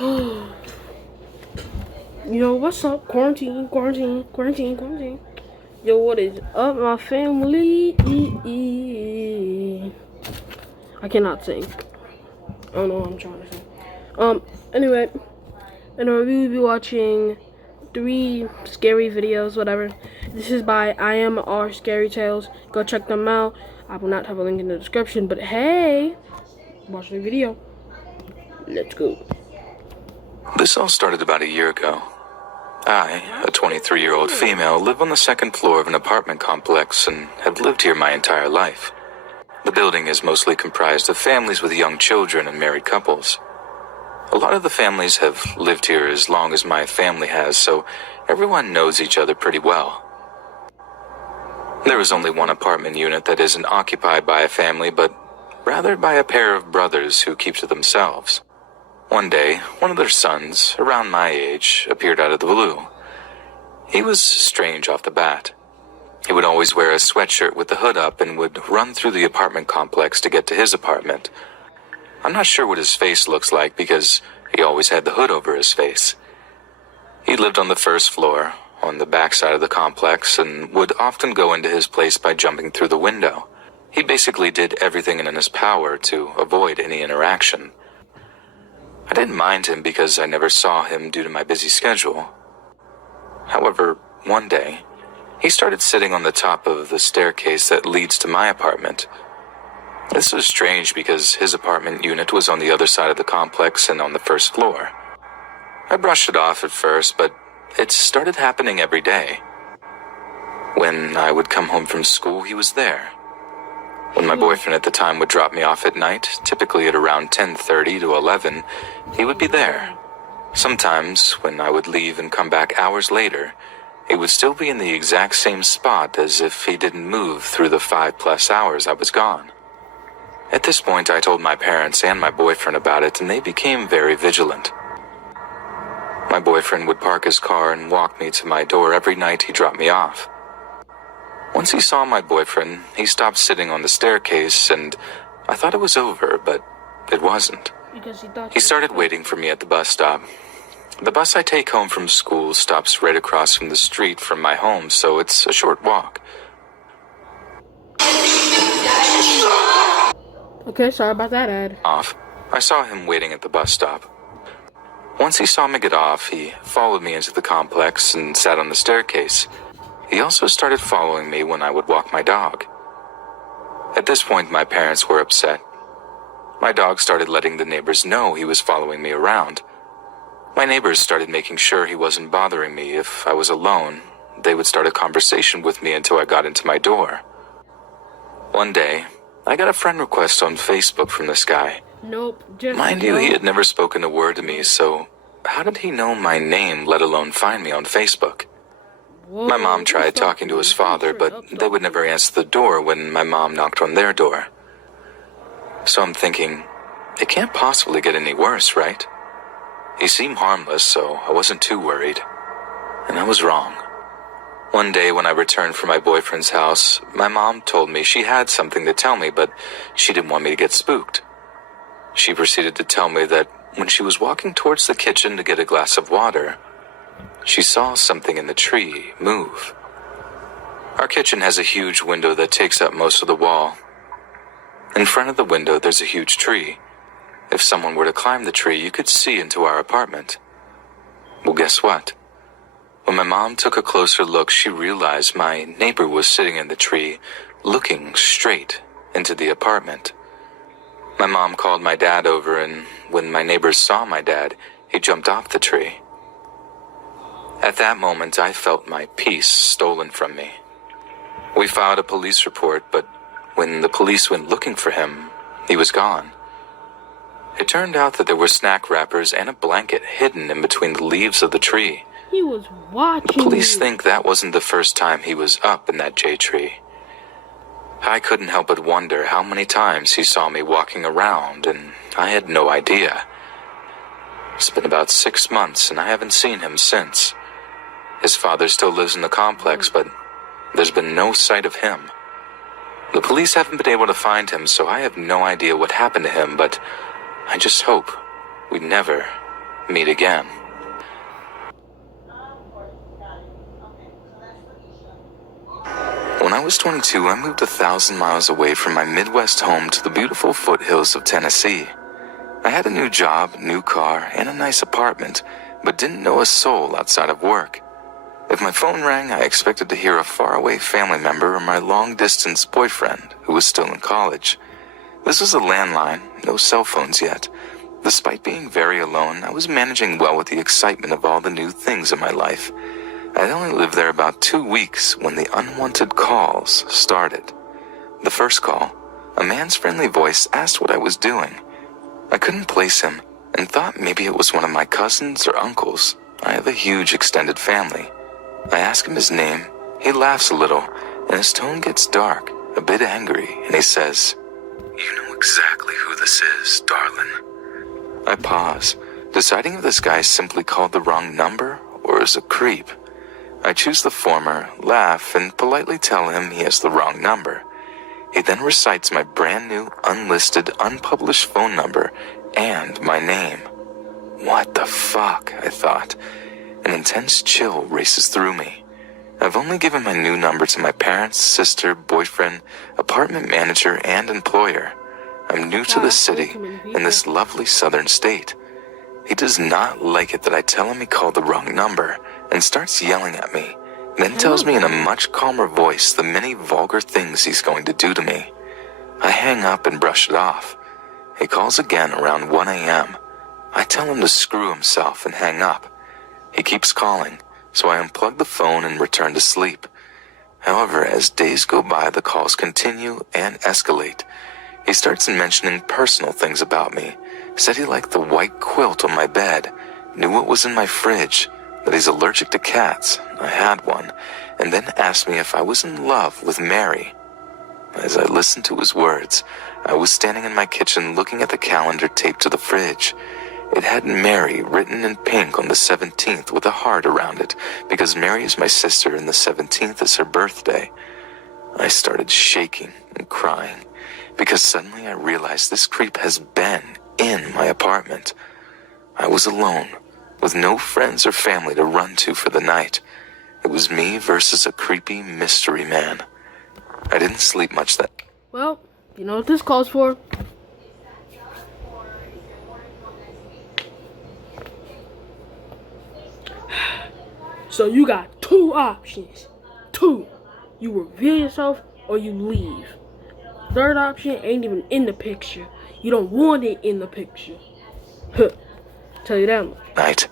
Yo, what's up? Quarantine, quarantine, quarantine, quarantine. Yo, what is up, my family? I cannot sing. I don't know what I'm trying to say. Anyway, we will be watching 3 scary videos, whatever. This is by I Am Our Scary Tales. Go check them out. I will not have a link in the description, but hey, watch the video. Let's go. This all started about a year ago. I, a 23-year-old female, live on the second floor of an apartment complex and have lived here my entire life. The building is mostly comprised of families with young children and married couples. A lot of the families have lived here as long as my family has, so everyone knows each other pretty well. There is only one apartment unit that isn't occupied by a family, but rather by a pair of brothers who keep to themselves. One day, one of their sons, around my age, appeared out of the blue. He was strange off the bat. He would always wear a sweatshirt with the hood up and would run through the apartment complex to get to his apartment. I'm not sure what his face looks like because he always had the hood over his face. He lived on the first floor, on the back side of the complex, and would often go into his place by jumping through the window. He basically did everything in his power to avoid any interaction. I didn't mind him because I never saw him due to my busy schedule. However, one day, he started sitting on the top of the staircase that leads to my apartment. This was strange because his apartment unit was on the other side of the complex and on the first floor. I brushed it off at first, but it started happening every day. When I would come home from school, he was there. When my boyfriend at the time would drop me off at night, typically at around 10:30 to 11, he would be there. Sometimes, when I would leave and come back hours later, he would still be in the exact same spot as if he didn't move through the 5+ hours I was gone. At this point, I told my parents and my boyfriend about it, and they became very vigilant. My boyfriend would park his car and walk me to my door every night he dropped me off. Once he saw my boyfriend, he stopped sitting on the staircase, and I thought it was over, but it wasn't. He started waiting for me at the bus stop. The bus I take home from school stops right across from the street from my home, so it's a short walk. Okay, sorry about that, Ed. I saw him waiting at the bus stop. Once he saw me get off, he followed me into the complex and sat on the staircase. He also started following me when I would walk my dog. At this point, my parents were upset. My dog started letting the neighbors know he was following me around. My neighbors started making sure he wasn't bothering me. If I was alone, they would start a conversation with me until I got into my door. One day, I got a friend request on Facebook from this guy. Nope. Mind you, he had never spoken a word to me, so how did he know my name, let alone find me on Facebook? My mom tried talking to his father, but they would never answer the door when my mom knocked on their door. So I'm thinking, it can't possibly get any worse, right? He seemed harmless, so I wasn't too worried. And I was wrong. One day when I returned from my boyfriend's house, my mom told me she had something to tell me, but she didn't want me to get spooked. She proceeded to tell me that when she was walking towards the kitchen to get a glass of water, she saw something in the tree move. Our kitchen has a huge window that takes up most of the wall. In front of the window, there's a huge tree. If someone were to climb the tree, you could see into our apartment. Well, guess what? When my mom took a closer look, she realized my neighbor was sitting in the tree, looking straight into the apartment. My mom called my dad over, and when my neighbors saw my dad, he jumped off the tree. At that moment, I felt my peace stolen from me. We filed a police report, but when the police went looking for him, he was gone. It turned out that there were snack wrappers and a blanket hidden in between the leaves of the tree. He was watching. The police think that wasn't the first time he was up in that J tree. I couldn't help but wonder how many times he saw me walking around, and I had no idea. It's been about 6 months, and I haven't seen him since. His father still lives in the complex, but there's been no sight of him. The police haven't been able to find him, so I have no idea what happened to him, but I just hope we never meet again. When I was 22, I moved 1,000 miles away from my Midwest home to the beautiful foothills of Tennessee. I had a new job, new car, and a nice apartment, but didn't know a soul outside of work. If my phone rang, I expected to hear a faraway family member or my long-distance boyfriend who was still in college. This was a landline, no cell phones yet. Despite being very alone, I was managing well with the excitement of all the new things in my life. I had only lived there about 2 weeks when the unwanted calls started. The first call, a man's friendly voice asked what I was doing. I couldn't place him and thought maybe it was one of my cousins or uncles. I have a huge extended family. I ask him his name, he laughs a little, and his tone gets dark, a bit angry, and he says, "You know exactly who this is, darling." I pause, deciding if this guy simply called the wrong number or is a creep. I choose the former, laugh, and politely tell him he has the wrong number. He then recites my brand new, unlisted, unpublished phone number and my name. What the fuck, I thought. An intense chill races through me. I've only given my new number to my parents, sister, boyfriend, apartment manager, and employer. I'm new to this city, in this lovely southern state. He does not like it that I tell him he called the wrong number, and starts yelling at me, then tells me in a much calmer voice the many vulgar things he's going to do to me. I hang up and brush it off. He calls again around 1 a.m. I tell him to screw himself and hang up. He keeps calling, so I unplug the phone and return to sleep. However, as days go by, the calls continue and escalate. He starts mentioning personal things about me, said he liked the white quilt on my bed, knew what was in my fridge, that he's allergic to cats, I had one, and then asked me if I was in love with Mary. As I listened to his words, I was standing in my kitchen looking at the calendar taped to the fridge. It had Mary written in pink on the 17th with a heart around it, because Mary is my sister and the 17th is her birthday. I started shaking and crying, because suddenly I realized this creep has been in my apartment. I was alone, with no friends or family to run to for the night. It was me versus a creepy mystery man. I didn't sleep much that. Well, you know what this calls for. So you got 2 options. 2. You reveal yourself or you leave. Third option ain't even in the picture. You don't want it in the picture. Huh. Tell you that much. Night.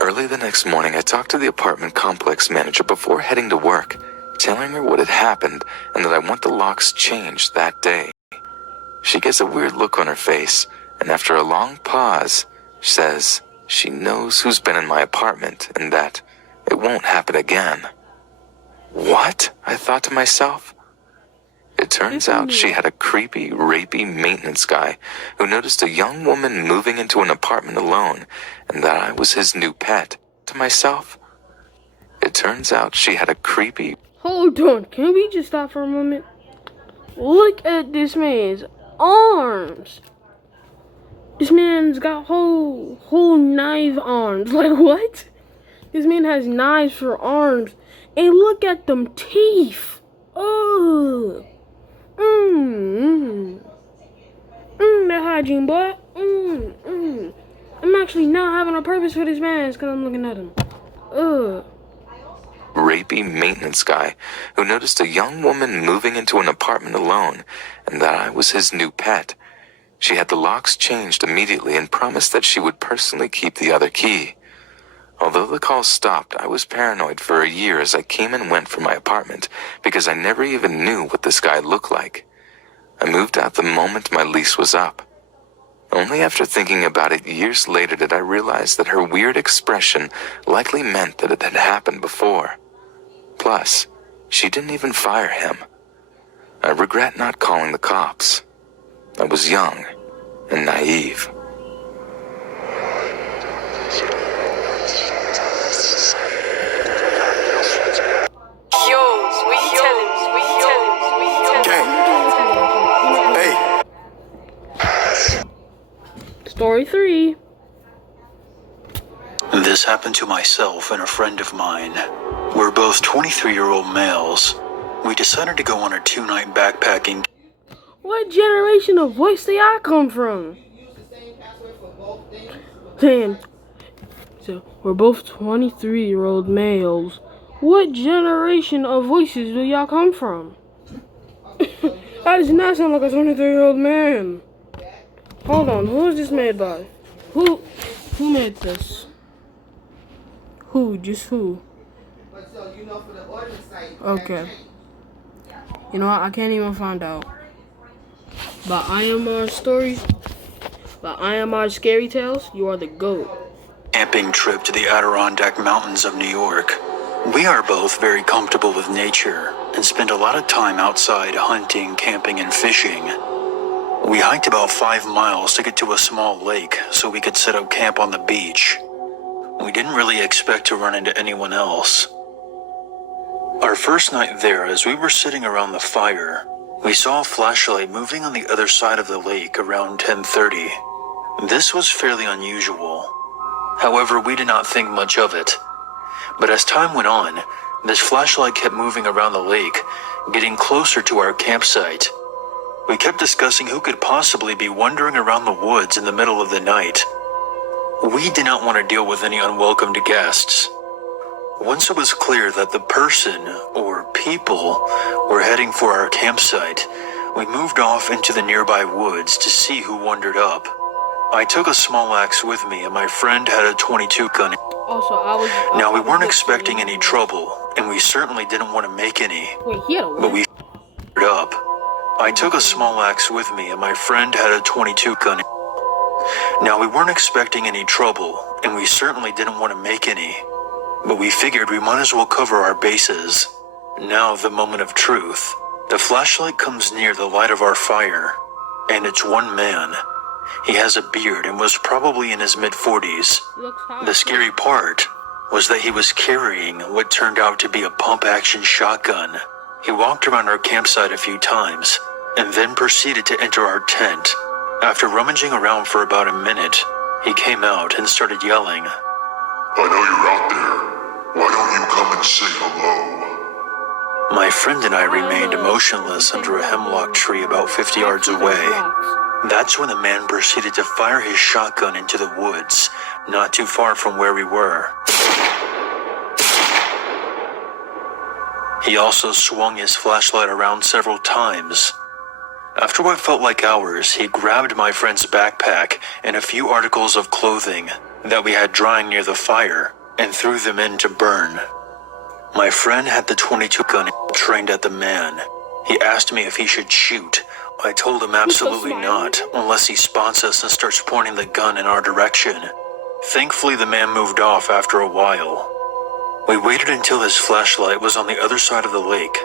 Early the next morning, I talked to the apartment complex manager before heading to work, telling her what had happened and that I want the locks changed that day. She gets a weird look on her face, and after a long pause, says she knows who's been in my apartment and that it won't happen again. What? I thought to myself. It turns out she had a creepy, rapey maintenance guy who noticed a young woman moving into an apartment alone and that I was his new pet. To myself, it turns out she had a creepy... Hold on, can we just stop for a moment? Look at this man's arms. This man's got whole knife arms. Like what? This man has knives for arms. And look at them teeth. Ugh. That hygiene, boy. I'm actually not having a purpose for this man because I'm looking at him. Ugh. Rapey maintenance guy who noticed a young woman moving into an apartment alone and that I was his new pet. She had the locks changed immediately and promised that she would personally keep the other key. Although the call stopped, I was paranoid for a year as I came and went from my apartment because I never even knew what this guy looked like. I moved out the moment my lease was up. Only after thinking about it years later did I realize that her weird expression likely meant that it had happened before. Plus, she didn't even fire him. I regret not calling the cops. I was young and naive. Story 3. This happened to myself and a friend of mine. We're both 23-year-old males. We decided to go on a 2-night backpacking. What generation of voice do y'all come from? Saying, so we're both 23-year-old males. What generation of voices do y'all come from? That does not sound like a 23-year-old man. Hold on, who is this made by? Who made this? Who? Just who? Okay. You know what? I can't even find out. But IMR stories. But IMR Scary Tales. You are the GOAT. Camping trip to the Adirondack Mountains of New York. We are both very comfortable with nature and spend a lot of time outside hunting, camping, and fishing. We hiked about 5 miles to get to a small lake so we could set up camp on the beach. We didn't really expect to run into anyone else. Our first night there, as we were sitting around the fire, we saw a flashlight moving on the other side of the lake around 10:30. This was fairly unusual. However, we did not think much of it. But as time went on, this flashlight kept moving around the lake, getting closer to our campsite. We kept discussing who could possibly be wandering around the woods in the middle of the night. We did not want to deal with any unwelcomed guests. Once it was clear that the person, or people, were heading for our campsite, we moved off into the nearby woods to see who wandered up. I took a small axe with me and my friend had a .22 gun. Now we weren't expecting any trouble, and we certainly didn't want to make any, but we f***ed up. I took a small axe with me and my friend had a .22 gun. Now we weren't expecting any trouble, and we certainly didn't want to make any, but we figured we might as well cover our bases. Now the moment of truth. The flashlight comes near the light of our fire, and it's one man. He has a beard and was probably in his mid-40s. The scary part was that he was carrying what turned out to be a pump-action shotgun. He walked around our campsite a few times, and then proceeded to enter our tent. After rummaging around for about a minute, he came out and started yelling, "I know you're out there. Why don't you come and say hello?" My friend and I remained motionless under a hemlock tree about 50 yards away. That's when the man proceeded to fire his shotgun into the woods, not too far from where we were. He also swung his flashlight around several times. After what felt like hours, he grabbed my friend's backpack and a few articles of clothing that we had drying near the fire and threw them in to burn. My friend had the .22 gun trained at the man. He asked me if he should shoot. I told him absolutely not, unless he spots us and starts pointing the gun in our direction. Thankfully, the man moved off after a while. We waited until his flashlight was on the other side of the lake.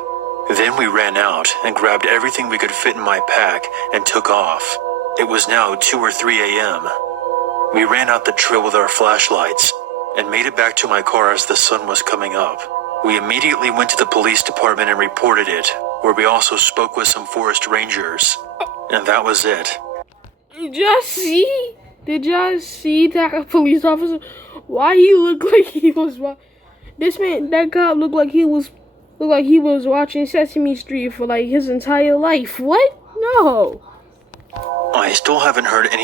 Then we ran out and grabbed everything we could fit in my pack and took off. It was now 2 or 3 a.m. We ran out the trail with our flashlights and made it back to my car as the sun was coming up. We immediately went to the police department and reported it, where we also spoke with some forest rangers. And that was it. Did y'all see? Did y'all see that police officer? Why he looked like he was? This man, that cop looked like he was watching Sesame Street for like his entire life. What? No. I still haven't heard any